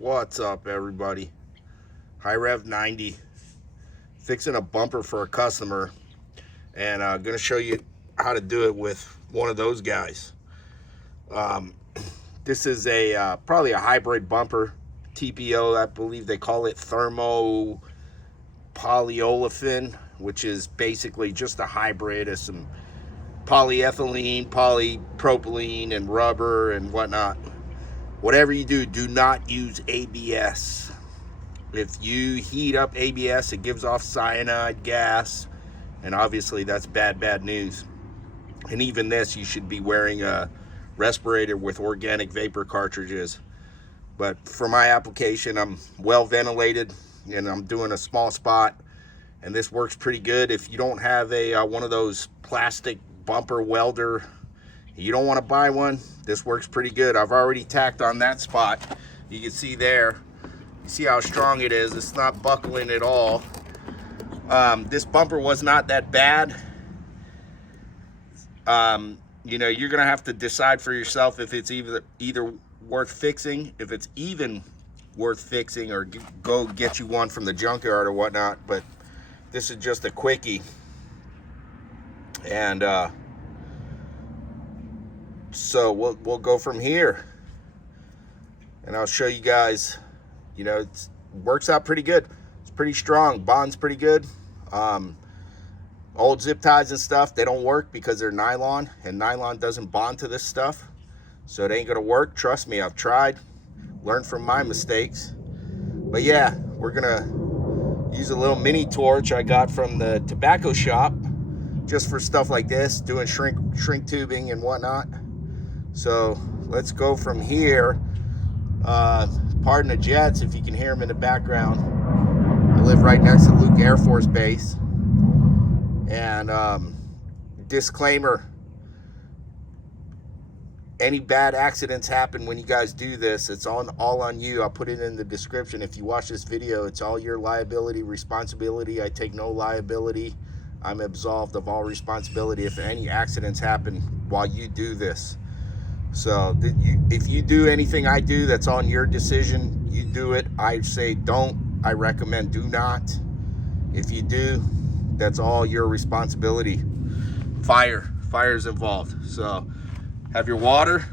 What's up, everybody? High Rev 90, fixing a bumper for a customer, and I'm gonna show you how to do it with one of those guys. This is a probably a hybrid bumper, TPO. I believe they call it thermo polyolefin, which is basically just a hybrid of some polyethylene, polypropylene, and rubber and whatnot. Whatever you do, do not use ABS. If you heat up ABS, it gives off cyanide gas, and obviously that's bad news. And even this, you should be wearing a respirator with organic vapor cartridges. But for my application, I'm well ventilated and I'm doing a small spot, and this works pretty good. If you don't have a one of those plastic bumper welder, you don't want to buy one, this works pretty good. I've already tacked on that spot. You can see there, you see how strong it is. It's not buckling at all. This bumper was not that bad. You know, you're gonna have to decide for yourself if it's either worth fixing, if it's even worth fixing, or go get you one from the junkyard or whatnot. But this is just a quickie, and so we'll go from here, and I'll show you guys. You know, it works out pretty good. It's pretty strong, bonds pretty good. Old zip ties and stuff, they don't work because they're nylon, and nylon doesn't bond to this stuff, so it ain't gonna work. Trust me, I've tried, learned from my mistakes. But yeah, we're gonna use a little mini torch I got from the tobacco shop just for stuff like this, doing shrink tubing and whatnot. So let's go from here. Pardon the jets if you can hear them in the background. I live right next to Luke Air Force Base. And disclaimer, any bad accidents happen when you guys do this, it's all on you. I'll put it in the description. If you watch this video, it's all your liability, responsibility. I take no liability. I'm absolved of all responsibility if any accidents happen while you do this. So if you do anything I do, that's on your decision. You do it. I say don't. I recommend do not. If you do, that's all your responsibility. Fire's involved. So have your water,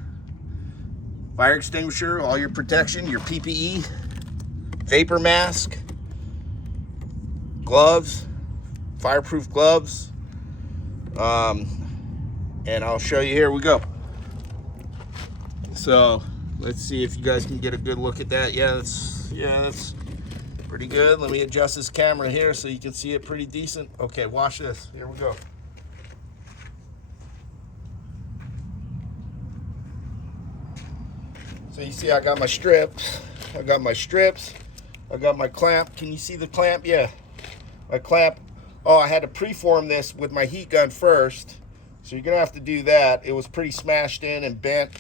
fire extinguisher, all your protection, your PPE, vapor mask, gloves, fireproof gloves, and I'll show you. Here we go. So let's see if you guys can get a good look at that. Yeah, that's pretty good. Let me adjust this camera here so you can see it pretty decent. Okay, watch this. Here we go. So you see I got my strips. I got my clamp. Can you see the clamp? Yeah, my clamp. Oh, I had to preform this with my heat gun first, so you're gonna have to do that. It was pretty smashed in and bent.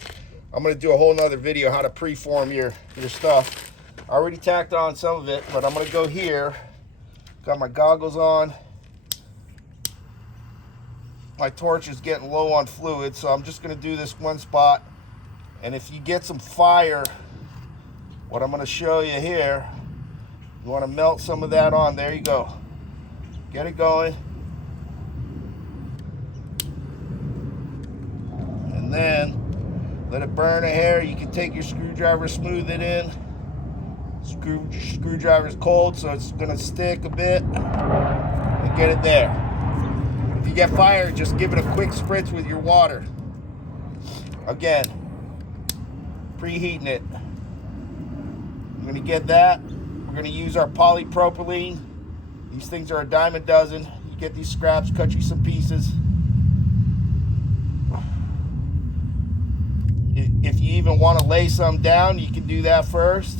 I'm gonna do a whole nother video how to preform your stuff. I already tacked on some of it, but I'm gonna go here. Got my goggles on. My torch is getting low on fluid, so I'm just gonna do this one spot. And if you get some fire, what I'm gonna show you here, you wanna melt some of that on. There you go. Get it going. And then let it burn a hair. You can take your screwdriver, smooth it in. Screwdriver's cold, so it's gonna stick a bit, and get it there. If you get fire, just give it a quick spritz with your water. Again, preheating it. I'm gonna get that. We're gonna use our polypropylene. These things are a dime a dozen. You get these scraps, cut you some pieces. If you even want to lay some down, you can do that first.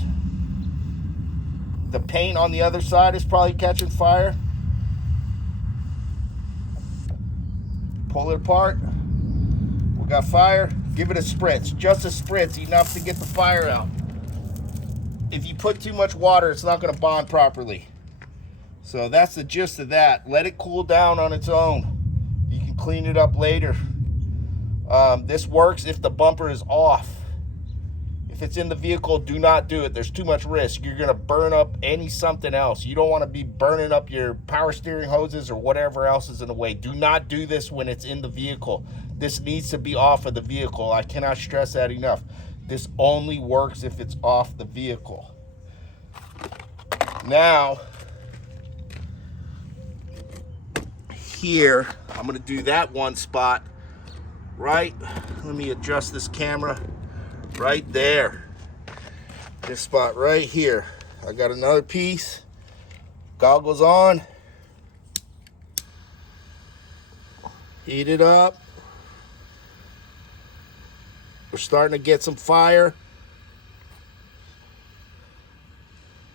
The paint on the other side is probably catching fire. Pull it apart. We got fire. Give it a spritz. Just a spritz, enough to get the fire out. If you put too much water, it's not going to bond properly. So that's the gist of that. Let it cool down on its own. You can clean it up later. This works if the bumper is off. If it's in the vehicle, do not do it. There's too much risk. You're going to burn up something else. You don't want to be burning up your power steering hoses or whatever else is in the way. Do not do this when it's in the vehicle. This needs to be off of the vehicle. I cannot stress that enough. This only works if it's off the vehicle. Now, here, I'm going to do that one spot, right? Let me adjust this camera. Right there, this spot right here. I got another piece, goggles on, heat it up. We're starting to get some fire.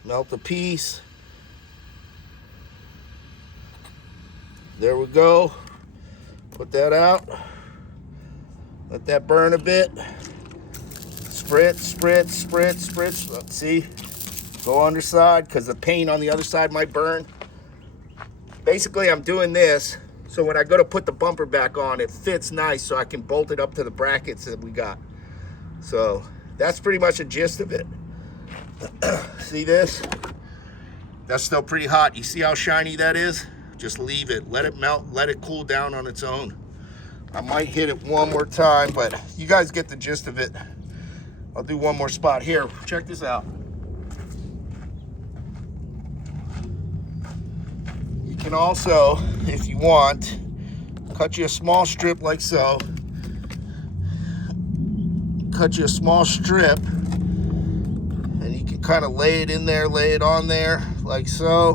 Melt the piece. There we go. Put that out. Let that burn a bit. Spritz, spritz, spritz, spritz. See, go underside because the paint on the other side might burn. Basically, I'm doing this so when I go to put the bumper back on, it fits nice so I can bolt it up to the brackets that we got. So that's pretty much the gist of it. See this? That's still pretty hot. You see how shiny that is? Just leave it. Let it melt. Let it cool down on its own. I might hit it one more time, but you guys get the gist of it. I'll do one more spot here. Check this out. You can also, if you want, cut you a small strip like so. Cut you a small strip, and you can kind of lay it in there, lay it on there like so.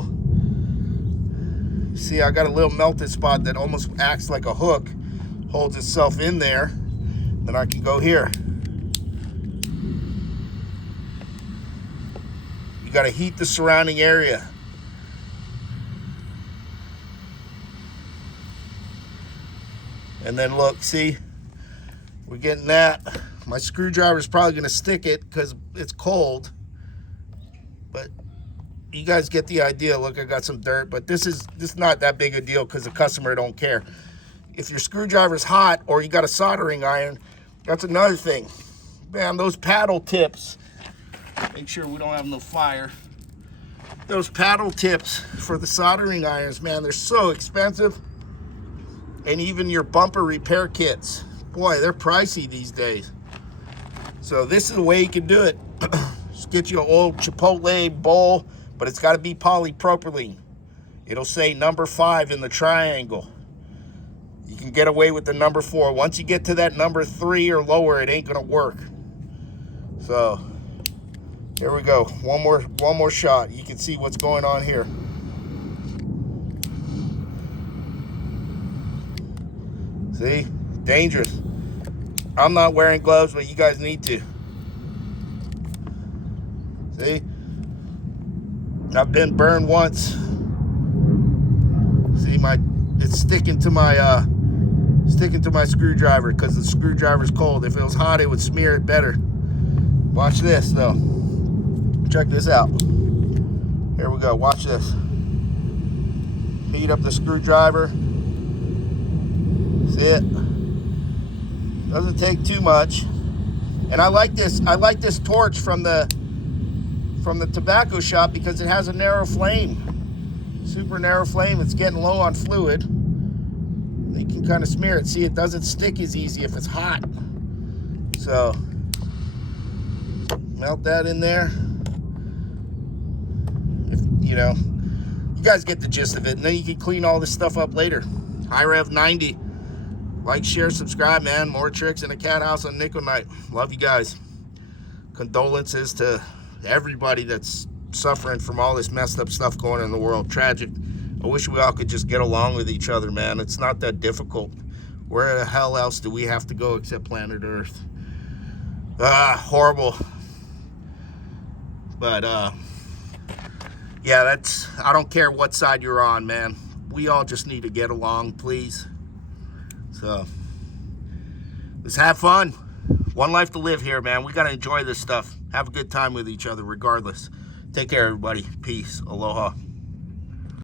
See, I got a little melted spot that almost acts like a hook, holds itself in there. Then I can go here. You got to heat the surrounding area. And then look, see, we're getting that. My screwdriver is probably going to stick it because it's cold. But you guys get the idea. Look, I got some dirt, but this is not that big a deal because the customer don't care. If your screwdriver's hot or you got a soldering iron, that's another thing. Man, those paddle tips. Make sure we don't have no fire. Those paddle tips for the soldering irons, man, they're so expensive. And even your bumper repair kits, boy, they're pricey these days. So this is the way you can do it. Just get you an old Chipotle bowl, but it's got to be polypropylene. It'll say number 5 in the triangle. You can get away with the number 4. Once you get to that number 3 or lower, it ain't gonna work. So here we go. One more shot. You can see what's going on here. See? Dangerous. I'm not wearing gloves, but you guys need to. See? I've been burned once. See, it's sticking to my screwdriver because the screwdriver's cold. If it was hot, it would smear it better. Watch this though. Check this out. Here we go. Watch this. Heat up the screwdriver. See it? Doesn't take too much. And I like this torch from the tobacco shop because it has a narrow flame. Super narrow flame. It's getting low on fluid. You can kind of smear it. See, it doesn't stick as easy if it's hot. So melt that in there. You know, you guys get the gist of it. And then you can clean all this stuff up later. High Rev 90. Like, share, subscribe, man. More tricks in a cat house on nickel night. Love you guys. Condolences to everybody that's suffering from all this messed up stuff going on in the world. Tragic. I wish we all could just get along with each other, man. It's not that difficult. Where the hell else do we have to go except planet Earth? Horrible. But, yeah, I don't care what side you're on, man. We all just need to get along, please. So, let's have fun. One life to live here, man. We got to enjoy this stuff. Have a good time with each other regardless. Take care, everybody. Peace. Aloha.